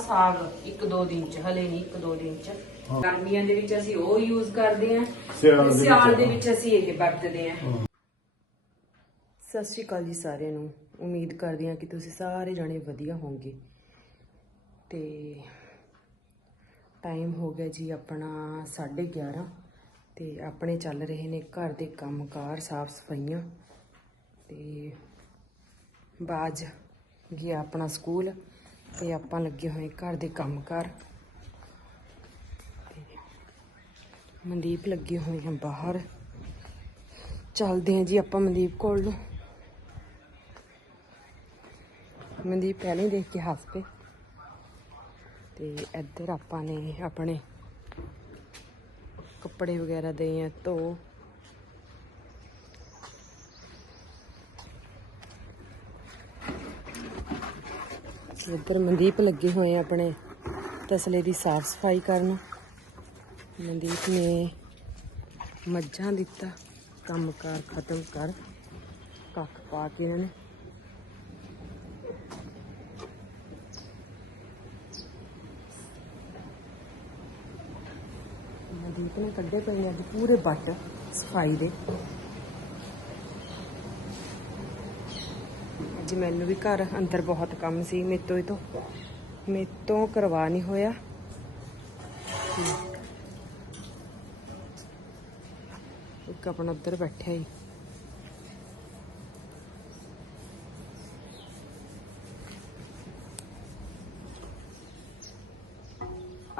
ਸਾਗ ਇੱਕ ਦੋ ਦਿਨ ਚ ਹਲੇ ਨਹੀਂ ਇੱਕ ਦੋ ਦਿਨ ਚ। ਗਰਮੀਆਂ ਦੇ ਵਿੱਚ ਅਸੀਂ ਉਹ ਯੂਜ਼ ਕਰਦੇ ਆਂ ਸਿਆਲ ਦੇ ਵਿੱਚ ਸਿਆਲ ਦੇ ਹਾਂ। ਵਿੱਚ ਅਸੀਂ ਇਹ ਵਰਤਦੇ ਆਂ। ਸਤਿ ਸ਼੍ਰੀ ਅਕਾਲ ਜੀ ਸਾਰਿਆਂ ਨੂੰ। ਉਮੀਦ ਕਰਦੀ ਹਾਂ ਕਿ ਤੁਸੀਂ ਸਾਰੇ ਜਣੇ ਵਧੀਆ ਹੋਵੋਗੇ। ਤੇ ਟਾਈਮ ਹੋ ਗਿਆ ਜੀ ਆਪਣਾ 11:30 ਤੇ ਆਪਣੇ ਚੱਲ ਰਹੇ ਨੇ ਘਰ ਦੇ ਕੰਮਕਾਰ ਸਾਫ਼ ਸਫਾਈਆਂ। ਤੇ ਬਾਜ ਗਿਆ ਆਪਣਾ ਸਕੂਲ। ਤੇ ਆਪਾਂ ਲੱਗੇ ਹੋਏ ਘਰ ਦੇ ਕੰਮਕਾਰ ਤੇ ਮਨਦੀਪ ਲੱਗੇ ਹੋਏ ਹਨ ਬਾਹਰ। ਚੱਲਦੇ ਹਾਂ ਜੀ ਆਪਾਂ ਮਨਦੀਪ ਕੋਲ ਨੂੰ। ਮਨਦੀਪ ਪਹਿਲਾਂ ਹੀ ਦੇਖ ਕੇ ਹੱਸ ਪਏ। ਤੇ ਇੱਧਰ ਆਪਾਂ ਨੇ ਆਪਣੇ ਕੱਪੜੇ ਵਗੈਰਾ ਦੇ ਆ ਧੋ ਇੱਧਰ ਮਨਦੀਪ ਲੱਗੇ ਹੋਏ ਆ ਆਪਣੇ ਤਸਲੇ ਦੀ ਸਾਫ਼ ਸਫ਼ਾਈ ਕਰਨ। ਮਨਦੀਪ ਨੇ ਮੱਝਾਂ ਦਿੱਤਾ, ਕੰਮਕਾਰ ਖਤਮ ਕਰ, ਕੱਖ ਪਾ ਕੇ ਇਹਨਾਂ ਨੇ। ਮਨਦੀਪ ਨੇ ਕੱਢੇ ਪਏ ਅੱਜ ਪੂਰੇ ਬੱਟ ਸਫ਼ਾਈ ਦੇ। ਅੱਜ ਮੈਨੂੰ ਵੀ ਘਰ ਅੰਦਰ ਬਹੁਤ ਕੰਮ ਸੀ ਮੇਰੇ ਤੋਂ ਇਹ ਤੋਂ। ਮੇਰੇ ਤੋਂ ਕਰਵਾ ਨਹੀਂ ਹੋਇਆ। ਇੱਕ ਆਪਣਾ ਉੱਧਰ ਬੈਠਿਆ ਹੀ।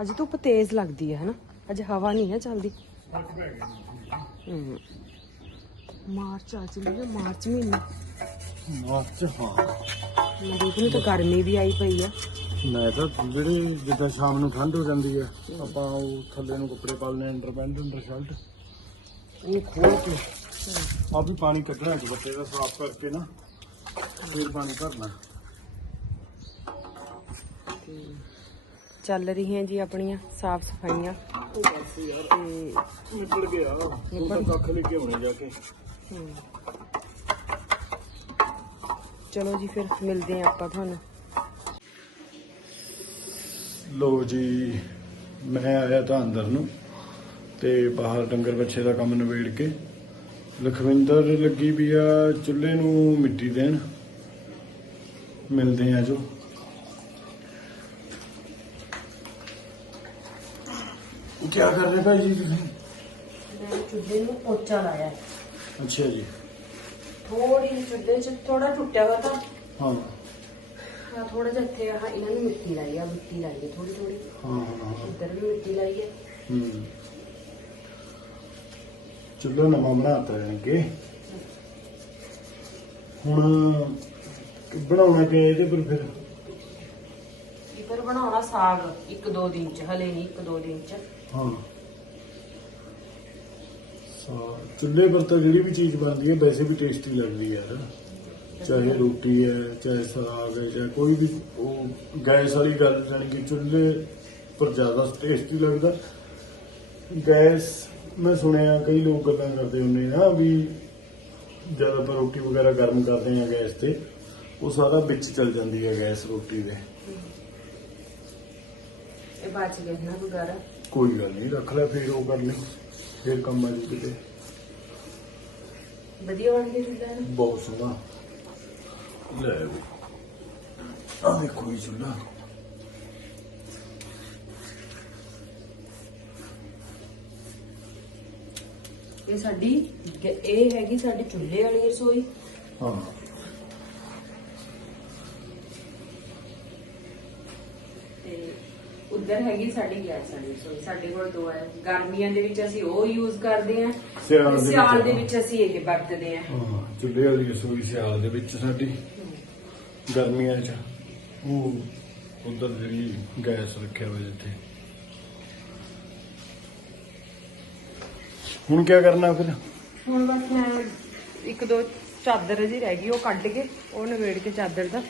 ਅੱਜ ਧੁੱਪ ਤੇਜ਼ ਲੱਗਦੀ ਹੈ ਹਨਾ? ਅੱਜ ਹਵਾ ਨਹੀਂ ਹੈ ਚੱਲਦੀ। ਮਾਰਚ ਆ ਚਲੀ ਹੈ ਮਾਰਚ ਮਹੀਨਾ। ਮਾਰਚ ਹਾਂ ਮਰੀਕ ਨੂੰ ਤਾਂ ਗਰਮੀ ਵੀ ਆਈ ਪਈ ਆ। ਮੈਂ ਤਾਂ ਜਿਹੜੇ ਜਿੱਦਾਂ ਸ਼ਾਮ ਨੂੰ ਠੰਡ ਹੋ ਜਾਂਦੀ ਆ ਆਪਾਂ ਉਹ ਥੱਲੇ ਨੂੰ ਕੱਪੜੇ ਪਾ ਲੈਣੇ ਅੰਡਰ ਪੈਂਟ ਅੰਡਰ ਸ਼ਰਟ। ਉਹ ਖੋਲ ਕੇ ਆ ਵੀ ਪਾਣੀ ਕੱਢਣਾ ਇੱਕ ਬੱਤੇ ਦਾ ਸਾਫ਼ ਕਰਕੇ ਨਾ ਫਿਰ ਪਾਣੀ ਭਰਨਾ। ਤੇ ਚੱਲ ਰਹੀਆਂ ਜੀ ਆਪਣੀਆਂ ਸਾਫ਼ ਸਫਾਈਆਂ। ਉਹ ਬਸ ਯਾਰ ਤੇ ਨਿਕਲ ਗਿਆ। ਉਹ ਤਾਂ ਕੱਖ ਲੈ ਕੇ ਆਉਣੇ ਜਾ ਕੇ। ਹਮ। ਚਲੋ ਜੀ ਫਿਰ ਮਿਲਦੇ ਆ ਆਪਾਂ ਤੁਹਾਨੂੰ। ਲੋ ਜੀ ਮੈਂ ਆਇਆ ਤਾਂ ਅੰਦਰ ਨੂੰ ਤੇ ਬਾਹਰ ਡੰਗਰ ਬੱਚੇ ਦਾ ਕੰਮ ਨਿਬੇੜ ਕੇ। ਲਖਵਿੰਦਰ ਲੱਗੀ ਵੀ ਆ ਚੁੱਲ੍ਹੇ ਨੂੰ ਮਿੱਟੀ ਦੇਣ। ਮਿਲਦੇ ਆ ਜੋ। ਕੀ ਕਰ ਰਹੇ ਭਾਈ ਜੀ ਤੁਸੀਂ? ਮੈਂ ਚੁੱਲ੍ਹੇ ਨੂੰ ਪੋਚਾ ਲਾਇਆ। ਅੱਛਾ ਜੀ। ਥੋੜੀ ਚੁੱਲ੍ਹੇ 'ਚ ਥੋੜਾ ਟੁੱਟਿਆ ਹੋਇਆ ਤਾਂ। ਹਾਂ। ਹਾਂ ਥੋੜਾ ਜਿਹਾ ਇੱਥੇ ਆਹ ਇਹਨਾਂ ਨੂੰ ਮਿੱਟੀ ਲਾਈ ਆ ਮਿੱਟੀ ਲਾਈ ਹੈ ਥੋੜੀ ਥੋੜੀ ਹਾਂ ਹਾਂ ਹਾਂ। ਇੱਧਰ ਵੀ ਮਿੱਟੀ ਲਾਈ ਹੈ ਹੂੰ। ਚੁੱਲ੍ਹਾ ਨਵਾਂ ਬਣਾਤਾ ਜਾਣਗੇ ਹੁਣ ਬਣਾਉਣਾ ਕਿ ਇਹਦੇ ਪਰ ਫਿਰ? ਇੱਧਰ ਬਣਾਉਣਾ ਸਾਗ ਇੱਕ ਦੋ ਦਿਨ ਚ ਹਲੇ ਨਹੀਂ ਇੱਕ ਦੋ ਦਿਨ ਚ। ਹਾਂ। ਚੁੱਲ੍ਹੇ ਪਰ ਤਾਂ ਜਿਹੜੀ ਵੀ ਚੀਜ਼ ਬਣਦੀ ਹੈ ਵੈਸੇ ਵੀ ਟੇਸਟੀ ਲੱਗਦੀ ਹੈ। ਚਾਹੇ ਰੋਟੀ ਹੈ ਚਾਹੇ ਸਾਗ ਹੈ ਚਾਹੇ ਕੋਈ ਵੀ ਉਹ ਗੈਸ ਵਾਲੀ ਗੱਲ ਜਾਣੀ ਕਿ ਚੁੱਲ੍ਹੇ ਪਰ ਜ਼ਿਆਦਾ ਟੇਸਟੀ ਲੱਗਦਾ। ਗੈਸ ਮੈਂ ਸੁਣਿਆ ਕਈ ਲੋਕ ਗੱਲਾਂ ਕਰਦੇ ਹੁੰਦੇ ਨਾ ਵੀ ਜਦ ਆਪਾਂ ਰੋਟੀ ਵਗੈਰਾ ਗਰਮ ਕਰਦੇ ਆ ਗੈਸ ਤੇ ਉਹ ਸਾਰਾ ਵਿੱਚ ਚਲ ਜਾਂਦੀ ਹੈ ਗੈਸ ਰੋਟੀ ਦੇ। ਇਹ ਬਚ ਗਿਆ ਨਾ ਵਗੈਰਾ ਕੋਈ ਗੱਲ ਨਹੀਂ ਰੱਖ ਲੈ ਫਿਰ ਉਹ ਕਰ ਲਈ ਫਿਰ ਕੰਮ ਆ ਜੂ ਕਿਤੇ। ਵਧੀਆ ਬਣ ਗਿਆ ਚੁੱਲ੍ਹਾ ਨਾ ਬਹੁਤ ਸੋਹਣਾ। ਲੈ ਵੀ ਆ ਦੇਖੋ ਇਹ ਚੁੱਲ੍ਹਾ। ਇਹ ਸਾਡੀ ਇਹ ਹੈਗੀ ਸਾਡੀ ਚੁੱਲ੍ਹੇ ਵਾਲੀ ਰਸੋਈ। ਹਾਂ ਤੇ ਉਧਰ ਹੈਗੀ ਸਾਡੀ ਗੈਸ ਵਾਲੀ ਰਸੋਈ ਸਾਡੇ ਕੋਲ ਦੋ ਹੈ। ਗਰਮੀਆਂ ਦੇ ਵਿੱਚ ਅਸੀਂ ਉਹ ਯੂਜ਼ ਕਰਦੇ ਆਂ ਸਿਆਲ ਦੇ ਵਿੱਚ ਸਿਆਲ ਦੇ ਹਾਂ। ਵਿੱਚ ਅਸੀਂ ਇਹ ਵਰਤਦੇ ਆਂ ਹਾਂ ਚੁੱਲ੍ਹੇ ਵਾਲੀ ਰਸੋਈ ਸਿਆਲ ਦੇ ਵਿੱਚ ਸਾਡੀ ਗਰਮੀਆਂ 'ਚ। ਉਹ ਉਧਰ ਜਿਹੜੀ ਗੈਸ ਰੱਖਿਆ ਹੋਇਆ ਜਿੱਥੇ। ਹੁਣ ਕੀ ਕਰਨਾ ਫਿਰ? ਹੁਣ ਬਸ ਮੈਂ ਇੱਕ ਦੋ ਚਾਦਰ ਜੀ ਰਹਿ ਗਈ ਉਹ ਕੱਢ ਕੇ ਉਹ ਨਵੇੜ ਕੇ ਚਾਦਰ ਦਾ।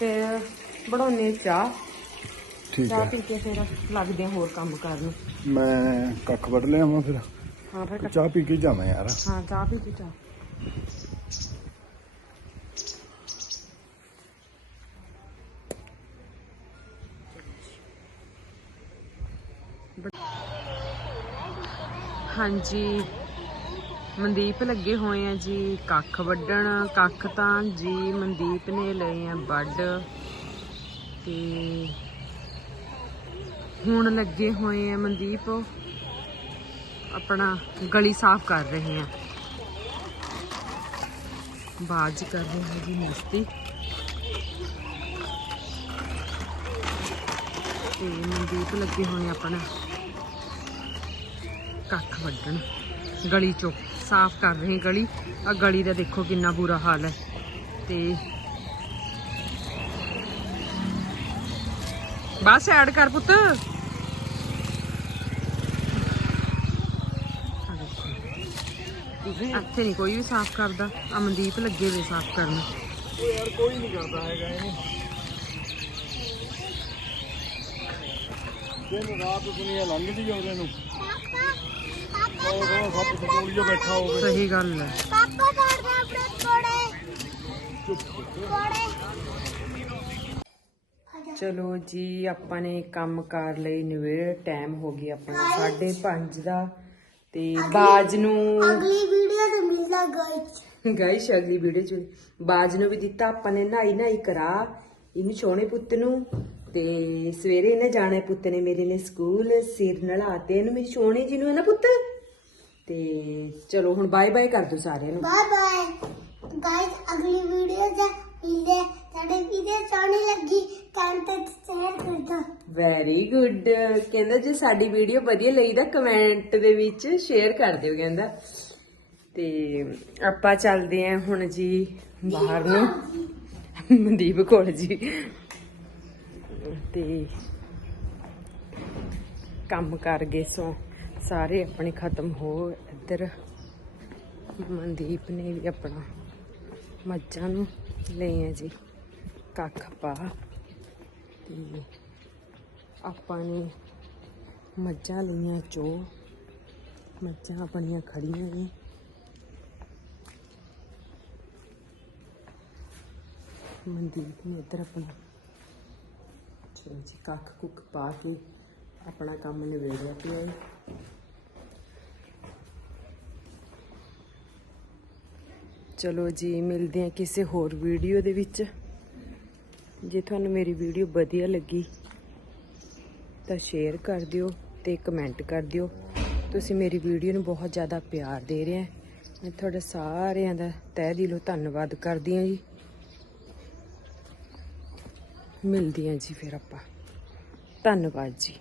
ਤੇ ਬਣਾਉਣੇ ਚਾਹ। ਠੀਕ ਚਾਹ ਹੈ ਪੀ ਕੇ ਫਿਰ ਲੱਗਦੇ ਹਾਂ ਹੋਰ ਕੰਮ ਕਰਨ। ਮੈਂ ਕੱਖ ਵੱਢ ਲਿਆ ਮੈਂ ਫਿਰ। ਹਾਂ ਫਿਰ ਚਾਹ ਪੀ ਕੇ ਜਾਵਾਂ ਯਾਰ। ਹਾਂ ਚਾਹ ਪੀ ਕੇ ਚਾਹ ਹਾਂਜੀ। ਮਨਦੀਪ ਲੱਗੇ ਹੋਏ ਆ ਜੀ ਕੱਖ ਵੱਢਣ। ਕੱਖ ਤਾਂ ਜੀ ਮਨਦੀਪ ਨੇ ਲਏ ਆ ਵੱਢ। ਤੇ ਹੁਣ ਲੱਗੇ ਹੋਏ ਆ ਮਨਦੀਪ। ਆਪਣਾ ਗਲੀ ਸਾਫ਼ ਕਰ ਰਹੇ ਆ। ਬਾਜ ਕਰ ਰਹੇ ਹਾਂ ਜੀ ਮਿਸਤੀ। ਤੇ ਮਨਦੀਪ ਲੱਗੇ ਹੋਏ ਆਪਣਾ ਕੱਖ ਵੱਢਣ। ਗਲੀ ਚੋਂ ਸਾਫ਼ ਕਰ ਰਹੇ ਗਲੀ। ਆ ਗਲੀ ਦਾ ਦੇਖੋ ਕਿੰਨਾ ਬੁਰਾ ਹਾਲ ਹੈ। ਤੇ ਬਸ ਐਡ ਕਰ ਪੁੱਤ। ਇੱਥੇ ਨਹੀਂ ਕੋਈ ਵੀ ਸਾਫ਼ ਕਰਦਾ। ਅਮਨਦੀਪ ਲੱਗੇ ਵੇ ਸਾਫ਼ ਕਰਨ। ਉਹ ਯਾਰ ਕੋਈ ਨਹੀਂ ਕਰਦਾ ਹੈਗਾ ਇਹਨੂੰ ਦਿਨ ਰਾਤ ਦੁਨੀਆ ਲੰਘਦੀ ਉਹਦੇ ਨੂੰ ਉਹ ਉਹ ਸੱਪ ਸਪੂਲੀਓ ਬੈਠਾ ਹੋਵੇ। ਸਹੀ ਗੱਲ ਹੈ। ਪਾਪਾ ਤੋੜਦੇ ਆਪਣੇ ਕੋੜੇ ਕੋੜੇ ਚਲੋ ਜੀ ਆਪਾਂ ਨੇ ਕੰਮ ਕਰ ਲਈ ਨਿਵੇੜ ਟਾਈਮ ਹੋ ਗਿਆ ਆਪਣਾ 5:30 ਦਾ। ਤੇ ਬਾਜ ਨੂੰ ਅਗਲੀ ਵੀਡੀਓ ਤੇ ਮਿਲਦਾ ਗਾਇਸ ਗਾਇਸ ਅਗਲੀ ਵੀਡੀਓ ਚ ਬਾਜ ਨੂੰ ਵੀ ਦਿੱਤਾ ਆਪਾਂ ਨੇ ਨਹਾਈ ਨਹਾਈ ਕਰਾ। ਇਹਨੂੰ ਛੋਣੇ ਪੁੱਤ ਨੂੰ। ਤੇ ਸਵੇਰੇ ਇਹਨੇ ਜਾਣਾ ਪੁੱਤ ਨੇ ਮੇਰੇ ਨੇ ਸਕੂਲ ਸਿਰ ਨਲਾਤੇ ਇਹਨੂੰ ਮੇਰੀ ਛੋਣੀ ਜੀ ਨੂੰ ਹੈ ਨਾ ਪੁੱਤ? ਤੇ ਚਲੋ ਹੁਣ ਬਾਏ ਬਾਏ ਕਰ ਦੋ ਸਾਰਿਆਂ ਨੂੰ। ਬਾਏ ਬਾਏ ਗਾਇਸ ਅਗਲੀ ਵੀਡੀਓ ਚ ਮਿਲਦੇ ਸਾਡੇ ਵੀਡੀਓ ਸੋਹਣੀ ਲੱਗੀ ਕੰਟੈਕਟ ਸ਼ੇਅਰ ਕਰਦਾ। ਵੈਰੀ ਗੁੱਡ ਕਹਿੰਦਾ ਜੇ ਸਾਡੀ ਵੀਡੀਓ ਵਧੀਆ ਲੱਗੀ ਤਾਂ ਕਮੈਂਟ ਦੇ ਵਿੱਚ ਸ਼ੇਅਰ ਕਰ ਦਿਓ, ਕਹਿੰਦਾ। ਤੇ ਆਪਾਂ ਚੱਲਦੇ ਆਂ ਹੁਣ ਜੀ ਬਾਹਰ ਨੂੰ। ਮਨਦੀਪ ਕੋਲ ਜੀ। ਤੇ ਕੰਮ ਕਰ ਗਏ ਸੋ, ਸਾਰੇ ਆਪਣੇ ਖਤਮ ਹੋ ਇੱਧਰ। ਮਨਦੀਪ ਨੇ ਵੀ ਆਪਣਾ ਮੱਝਾਂ ਨੂੰ ਲਏ ਆ ਜੀ। ਕੱਖ ਪਾ ਤੇ ਆਪਾਂ ਨੇ ਮੱਝਾਂ ਲਈਆਂ ਚੋ। ਮੱਝਾਂ ਆਪਣੀਆਂ ਖੜੀਆਂ ਨੇ। ਮਨਦੀਪ ਨੇ ਇੱਧਰ ਆਪਣਾ ਚਲੋ ਜੀ, ਕੱਖ ਕੁੱਕ ਪਾ ਕੇ ਆਪਣਾ ਕੰਮ ਨਿਬੇੜਿਆ ਪਿਆ ਹੈ ਚਲੋ ਜੀ, ਮਿਲਦੇ ਹਾਂ ਕਿਸੇ ਹੋਰ ਵੀਡੀਓ ਦੇ ਵਿੱਚ। ਜੇ ਤੁਹਾਨੂੰ ਮੇਰੀ ਵੀਡੀਓ ਵਧੀਆ ਲੱਗੀ, ਤਾਂ ਸ਼ੇਅਰ ਕਰ ਦਿਓ ਤੇ ਕਮੈਂਟ ਕਰ ਦਿਓ। ਤੁਸੀਂ ਮੇਰੀ ਵੀਡੀਓ ਨੂੰ ਬਹੁਤ ਜ਼ਿਆਦਾ ਪਿਆਰ ਦੇ ਰਹੇ ਹੋ। ਮੈਂ ਤੁਹਾਡੇ ਸਾਰਿਆਂ ਦਾ ਤਹਿ ਦਿਲੋਂ ਧੰਨਵਾਦ ਕਰਦੀ ਹਾਂ ਜੀ। ਮਿਲਦੀ ਹਾਂ ਜੀ ਫਿਰ ਆਪਾਂ। ਧੰਨਵਾਦ ਜੀ।